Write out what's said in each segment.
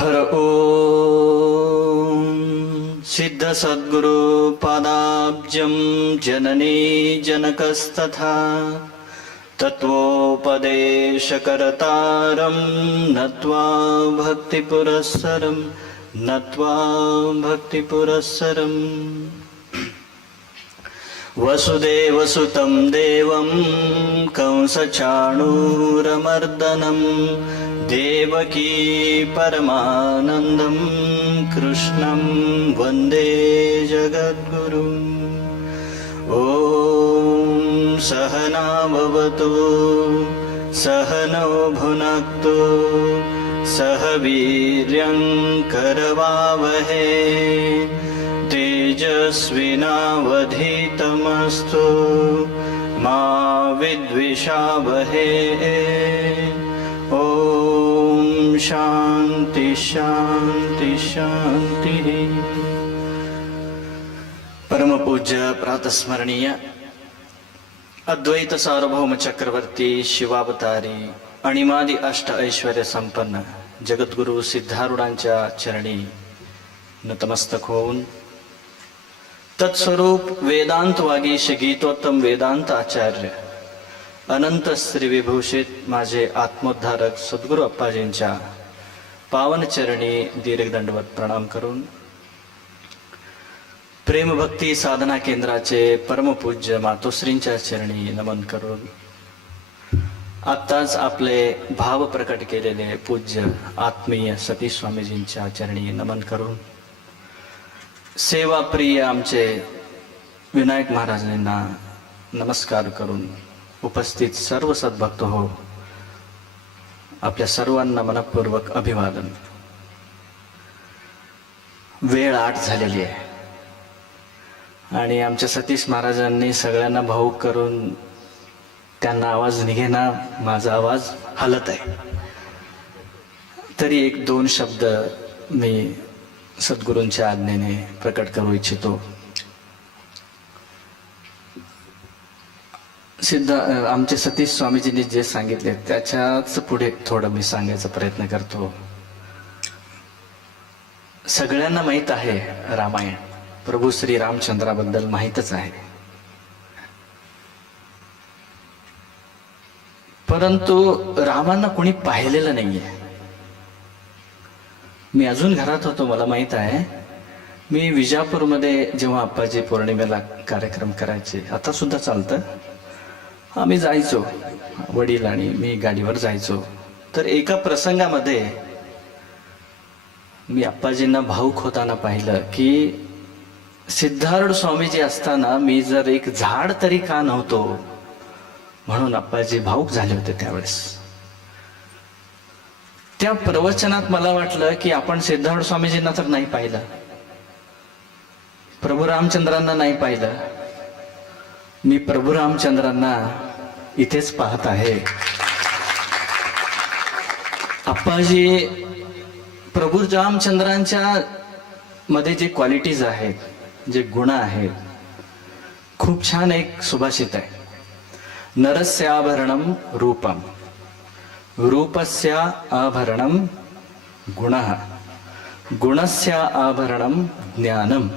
हर ओम सिद्ध सद्गुरु पादाब्जं जननी जनकस्तथा तत्वोपदेशकर्तारं नत्वा भक्तिपुरस्सरं वसुदेवसुतं देवं कंसचाणूरमर्दनं देवकी परमानन्दं कृष्णं वन्दे जगद्गुरुम् ॐ सहना भवतु सहनौ भुनक्तु सह वीर्यं करवावहै तेजस्विनावधीतमस्तु मा विद्विषावहै। ओम शांति शांति शांति। परमपूज्य प्रातस्मरणीय अद्वैत सार्वभौम चक्रवर्ती शिवावतारी अणिमादी अष्ट ऐश्वर्य संपन्न जगद्गुरु सिद्धारूढांच्या चरणी नतमस्तक होऊन तत्स्वरूप वेदांत वागीश गीतोत्तम वेदांत आचार्य अनंत श्री विभूषित माझे आत्मोद्धारक सद्गुरु अप्पाजींच्या पावन चरणी दीर्घदंडवत प्रणाम करून प्रेमभक्ती साधना केंद्राचे परमपूज्य मातोश्रींच्या चरणी नमन करून आत्ताच आपले भाव प्रकट केलेले पूज्य आत्मीय सतीश स्वामीजींच्या चरणी नमन करून सेवाप्रिय आमचे विनायक महाराजांना नमस्कार करून उपस्थित सर्व सद्भक्त हो आपल्या सर्वांना मनपूर्वक अभिवादन। वेळ 8 झालेली आहे आणि आमच्या सतीश महाराजांनी सगळ्यांना भावुक करून त्यांना आवाज निघेना, माझा आवाज हलत आहे, तरी 1-2 शब्द मी सद्गुरूंच्या आज्ञेने प्रकट करू इच्छितो। आमचे सतीश स्वामीजींनी जे सांगितले त्याच्याच पुढे थोडं मी सांगायचा प्रयत्न करतो। सगळ्यांना माहित आहे रामायण, प्रभू श्री रामचंद्राबद्दल माहीतच आहे, परंतु रामांना कोणी पाहिलेलं नाहीये। मी अजून घरात होतो, मला माहित आहे, मी विजापूरमध्ये जेव्हा अप्पाजी पौर्णिमेला कार्यक्रम करायचे, आता सुद्धा चालतं, आम्ही जायचो, वडील आणि मी गाडीवर जायचो, तर एका प्रसंगामध्ये मी अप्पाजींना भावुक होताना पाहिलं की सिद्धारूढ स्वामीजी असताना मी जर एक झाड तरी का नव्हतो म्हणून अप्पाजी भावुक झाले होते त्यावेळेस। त्या प्रवचनात मला वाटलं की आपण सिद्धारूढ स्वामीजींना तर नाही पाहिलं, प्रभू रामचंद्रांना नाही पाहिलं, मी प्रभू रामचंद्रांना इथेच पाहत आहे। अप्पाजी प्रभू रामचंद्रांच्या मध्ये जे क्वालिटीज आहेत, जे गुण आहेत, खूप छान एक सुभाषित आहे, नरस्य आभरणम रूपम रूपस्य आभरणम गुणः गुणस्य आभरणम ज्ञानम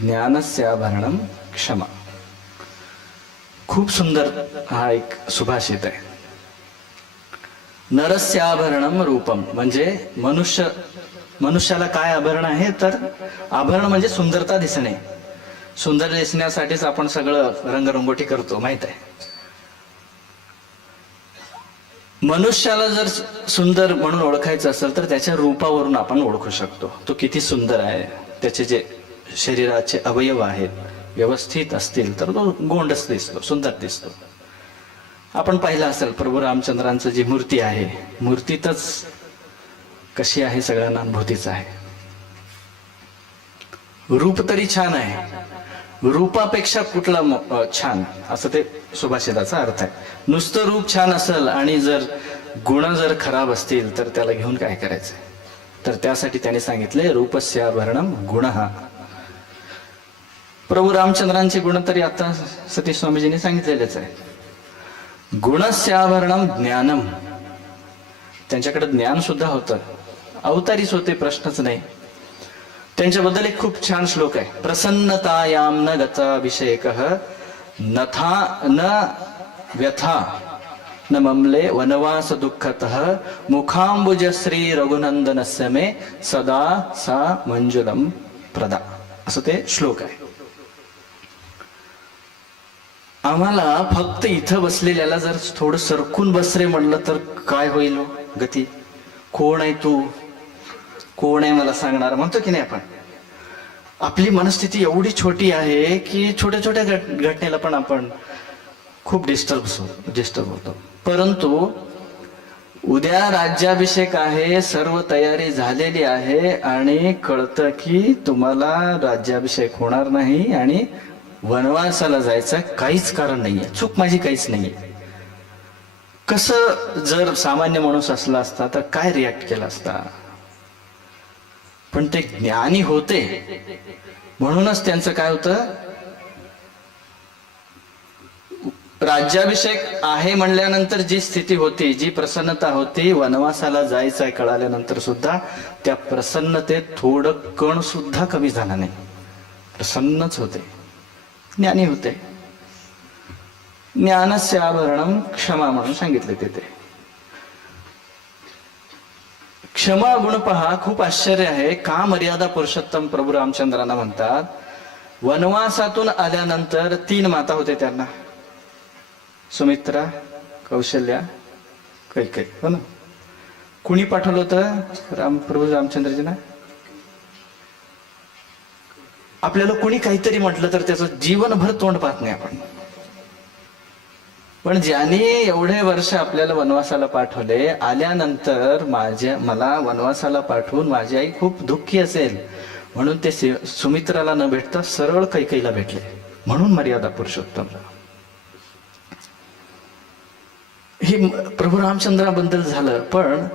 ज्ञानस्य आभरणम क्षमा। खूप सुंदर हा एक सुभाषित आहे। नरस्य आभरणम रूपम म्हणजे मनुष्याला काय आभरण आहे, तर आभरण म्हणजे सुंदरता दिसणे, सुंदर दिसण्यासाठीच आपण सगळं रंगरंगोटी करतो, माहित आहे। मनुष्याला जर सुंदर म्हणून ओळखायचं असेल तर त्याच्या रूपावरून आपण ओळखू शकतो, तो किती सुंदर आहे, त्याचे जे शरीराचे अवयव आहेत व्यवस्थित असतील तर तो गोंडस दिसतो, सुंदर दिसतो। आपण पाहिलं असेल प्रभू रामचंद्रांचं जी मूर्ती आहे, मूर्तीतच कशी आहे सगळ्यांना अनुभूतीच आहे। रूप तरी छान आहे, रूपापेक्षा कुठला छान, असं ते सुभाषिताचा अर्थ आहे। नुसतं रूप छान असेल आणि जर गुण जर खराब असतील तर त्याला घेऊन काय करायचं, तर त्यासाठी त्याने सांगितले रूपस्य आभरणम गुणः। प्रभू रामचंद्रांचे गुण तरी आता सतीश स्वामीजींनी सांगितलेलेच आहे। गुणस्य आभरणम ज्ञानम, त्यांच्याकडे ज्ञान सुद्धा होतं अवतारीच होते, प्रश्नच नाही. त्यांच्याबद्दल एक खूप छान श्लोक आहे. प्रसन्नतायाम न गताभिषेकः नथा न व्यथा न ममले वनवास दुःखतः मुखांबुज श्री रघुनंदनस्य मे सदा सा मंजुलम प्रदा, असं ते श्लोक आहे. आम्हाला फक्त इथं बसलेल्याला जर थोडं सरकून बस रे म्हणलं तर काय होईल हो गती? कोण आहे तू, कोण आहे मला सांगणार म्हणतो की नाही आपण. आपली मनस्थिती एवढी छोटी आहे की छोट्या छोट्या घटनेला पण आपण खूप डिस्टर्ब होतो. परंतु उद्या राज्याभिषेक आहे, सर्व तयारी झालेली आहे आणि कळतं की तुम्हाला राज्याभिषेक होणार नाही आणि वनवासाला जायचं काहीच कारण नाहीये, चूक माझी काहीच नाहीये. कसं जर सामान्य माणूस असला असता तर काय रिॲक्ट केला असता? पण ते ज्ञानी होते म्हणूनच त्यांचं काय होतं, राज्याभिषेक आहे म्हणल्यानंतर जी स्थिती होती, जी प्रसन्नता होती, वनवासाला जायचं आहे कळाल्यानंतर सुद्धा त्या प्रसन्नतेत थोडं कण सुद्धा कमी झाला नाही, प्रसन्नच होते, ज्ञानी होते. ज्ञानस्य आभरणम क्षमा म्हणून सांगितले तिथे. क्षमा गुण पहा, खूप आश्चर्य आहे. का मर्यादा पुरुषोत्तम प्रभू रामचंद्रांना म्हणतात, वनवासातून आल्यानंतर 3 माता होते त्यांना, सुमित्रा, कौशल्या, कैकेयी, हो ना. कुणी पाठवलं होतं प्रभू रामचंद्रजींना? आपल्याला कोणी काहीतरी म्हटलं तर त्याचं जीवनभर तोंड पाहत नाही आपण. पण ज्याने एवढे वर्ष आपल्याला वनवासाला पाठवले, आल्यानंतर मला वनवासाला पाठवून माझी आई खूप दुःखी असेल म्हणून ते सुमित्राला न भेटता सरळ कैकेयीला भेटले, म्हणून मर्यादा पुरुषोत्तमला. हे प्रभू रामचंद्राबद्दल झालं. पण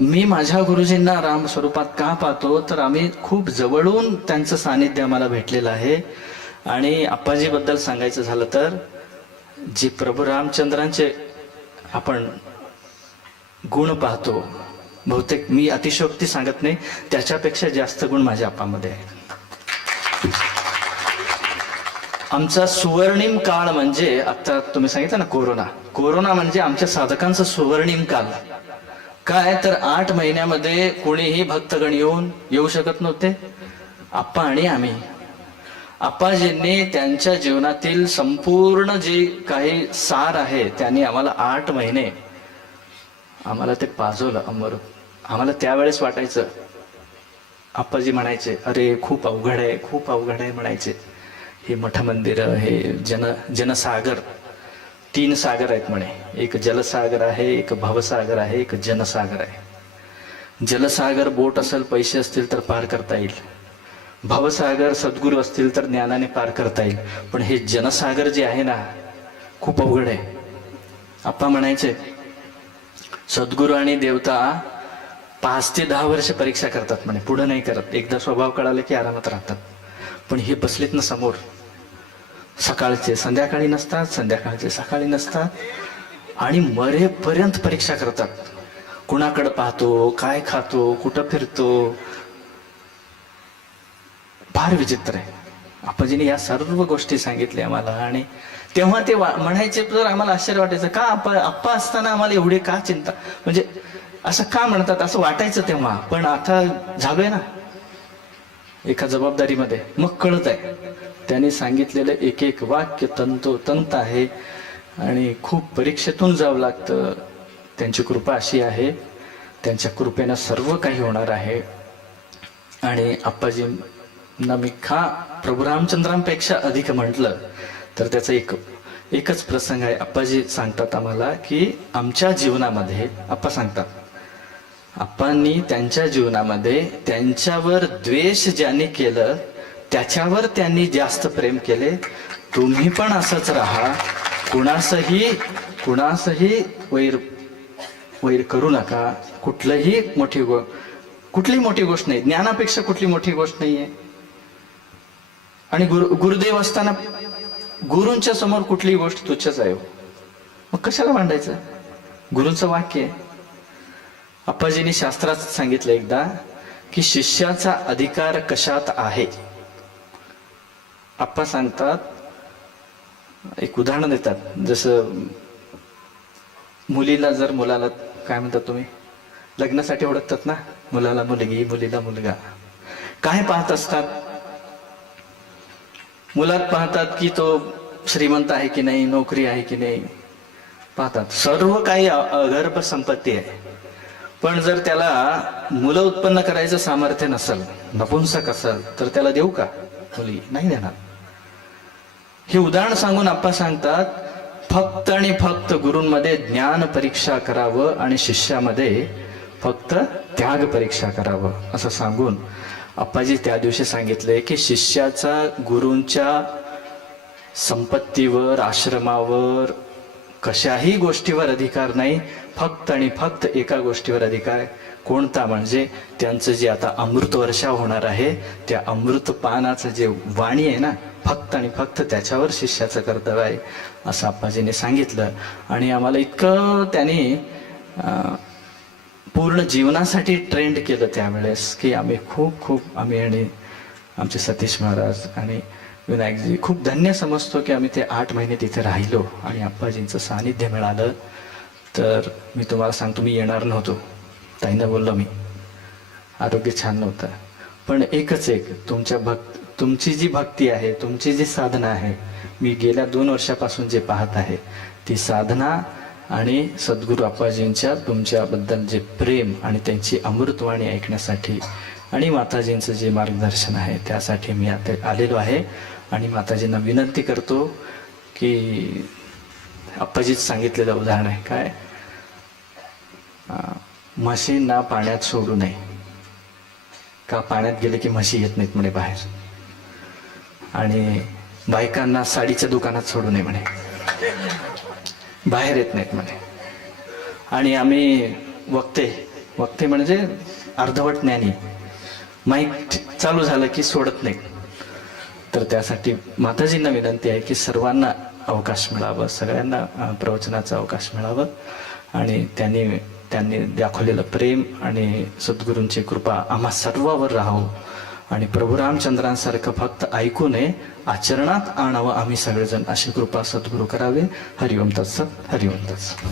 मी माझ्या गुरुजींना राम स्वरूपात का पाहतो, तर आम्ही खूप जवळून त्यांचं सानिध्य आम्हाला भेटलेलं आहे. आणि आप्पाजी बद्दल सांगायचं झालं तर जे प्रभू रामचंद्रांचे आपण गुण पाहतो, बहुतेक मी अतिशयोक्ती सांगत नाही, त्याच्यापेक्षा जास्त गुण माझ्या आप्पामध्ये आहेत. आमचा सुवर्णिम काळ म्हणजे आता तुम्ही सांगितलं ना कोरोना म्हणजे आमच्या साधकांचा सुवर्णिम काल. काय तर 8 महिन्यामध्ये कोणीही भक्तगण येऊ शकत नव्हते, आप्पा आणि आम्ही. आप्पाजींनी त्यांच्या जीवनातील संपूर्ण जे काही सार आहे त्यांनी आम्हाला 8 महिने आम्हाला ते पाजवलं अमर. आम्हाला त्यावेळेस वाटायचं, आप्पाजी म्हणायचे, अरे खूप अवघड आहे, खूप अवघड आहे म्हणायचे. हे मठ मंदिर, हे जनसागर, 3 सागर आहेत म्हणे. एक जलसागर आहे, एक भवसागर आहे, एक जनसागर आहे. जलसागर बोट असेल, पैसे असतील तर पार करता येईल. भवसागर सद्गुरू असतील तर ज्ञानाने पार करता येईल. पण हे जनसागर जे आहे ना, खूप अवघड आहे. आप्पा म्हणायचे, सद्गुरू आणि देवता 5 ते 10 वर्ष परीक्षा करतात म्हणे, पुढे नाही करत. एकदा स्वभाव कळाले की आरामात राहतात. पण हे बसलेत ना समोर, सकाळचे संध्याकाळी नसतात, संध्याकाळचे सकाळी नसतात, आणि मरेपर्यंत परीक्षा करतात. कुणाकडे पाहतो, काय खातो, कुठं फिरतो, फार विचित्र आहे. आप्पाजीने या सर्व गोष्टी सांगितल्या आम्हाला. आणि तेव्हा ते म्हणायचे तर आम्हाला आश्चर्य वाटायचं, का आप्पा असताना आम्हाला एवढी का चिंता, म्हणजे असं का म्हणतात असं वाटायचं तेव्हा. पण आता झालोय ना एका जबाबदारीमध्ये, मग कळत आहे. त्यांनी सांगितलेलं एक एक वाक्य तंतोतंत आहे आणि खूप परीक्षेतून जावं लागतं. त्यांची कृपा अशी आहे, त्यांच्या कृपेनं सर्व काही होणार आहे. आणि आप्पाजींना मी प्रभू रामचंद्रांपेक्षा अधिक म्हटलं तर त्याचा एकच प्रसंग आहे. आप्पाजी सांगतात आम्हाला की आमच्या जीवनामध्ये, आप्पा सांगतात, आप्पांनी त्यांच्या जीवनामध्ये त्यांच्यावर द्वेष ज्यांनी केलं त्याच्यावर त्यांनी जास्त प्रेम केले. तुम्ही पण असंच राहा, कुणासही वैर करू नका. कुठलीही मोठी गोष्ट नाही, ज्ञानापेक्षा कुठली मोठी गोष्ट नाहीये. आणि गुरुदेव असताना गुरूंच्या समोर कुठलीही गोष्ट तुच्छच आहे. मग कशाला मांडायचं? गुरूंचं वाक्य आहे, अप्पाजींनी शास्त्रात सांगितलं एकदा की शिष्याचा अधिकार कशात आहे. आप्पा सांगतात, एक उदाहरण देतात, जसं मुलीला जर मुलाला काय म्हणतात तुम्ही, लग्नासाठी ओळखतात ना, मुलाला मुलगी मुलीला मुलगा, काय पाहत असतात. मुलात पाहतात की तो श्रीमंत आहे की नाही, नोकरी आहे की नाही पाहतात, सर्व काही अगर्भ संपत्ती आहे. पण जर त्याला मुलं उत्पन्न करायचं सामर्थ्य नसेल, नपुंसक असेल, तर त्याला देऊ का मुली? नाही देणार. हे उदाहरण सांगून आप्पा सांगतात, फक्त आणि फक्त गुरूंमध्ये ज्ञान परीक्षा करावं आणि शिष्यामध्ये फक्त त्याग परीक्षा करावं असं सांगून आप्पाजी त्या दिवशी सांगितले की शिष्याचा गुरूंच्या संपत्तीवर, आश्रमावर, कशाही गोष्टीवर अधिकार नाही. फक्त आणि फक्त एका गोष्टीवर अधिकार, कोणता? म्हणजे त्यांचं जे आता अमृत वर्षा होणार आहे, त्या अमृत पानाचं जे वाणी आहे ना, फक्त आणि फक्त त्याच्यावर शिष्याचं कर्तव्य आहे असं आप्पाजीने सांगितलं. आणि आम्हाला इतकं त्यांनी पूर्ण जीवनासाठी ट्रेंड केलं त्यावेळेस की आम्ही आम्ही आणि आमचे सतीश महाराज आणि विनायकजी खूप धन्य समजतो की आम्ही ते 8 महिने तिथे राहिलो आणि आप्पाजींचं सानिध्य मिळालं. तर मी तुम्हाला सांगतो, मी येणार नव्हतो, ताईंना बोललो मी, आरोग्य छान नव्हतं, पण एकच तुमची जी भक्ती आहे, तुमची जी साधना आहे, मी गेल्या 2 वर्षापासून जे पाहत आहे, ती साधना आणि सद्गुरू आप्पाजींच्या तुमच्याबद्दल जे प्रेम आणि त्यांची अमृतवाणी ऐकण्यासाठी आणि माताजींचं जे मार्गदर्शन आहे त्यासाठी मी आता आलेलो आहे. आणि माताजींना विनंती करतो की आप्पाजीच सांगितलेलं उदाहरण आहे, काय, म्हशींना पाण्यात सोडू नये का, पाण्यात गेले की म्हशी येत नाहीत म्हणे बाहेर. आणि बायकांना साडीच्या दुकानात सोडू नये म्हणे, बाहेर येत नाहीत म्हणे. आणि आम्ही वक्ते म्हणजे अर्धवट ज्ञानी, माईक चालू झालं की सोडत नाही. तर त्यासाठी माताजींना विनंती आहे की सर्वांना अवकाश मिळावं, सगळ्यांना प्रवचनाचा अवकाश मिळावं. आणि त्यांनी दाखवलेलं प्रेम आणि सद्गुरूंची कृपा आम्हा सर्वावर राहावं. आणि प्रभू रामचंद्रांसारखं फक्त ऐकू नये, आचरणात आणावं आम्ही सगळेजण, अशी कृपा सद्गुरू करावे. हरिओम तत्सत. हरिओम तत्सत.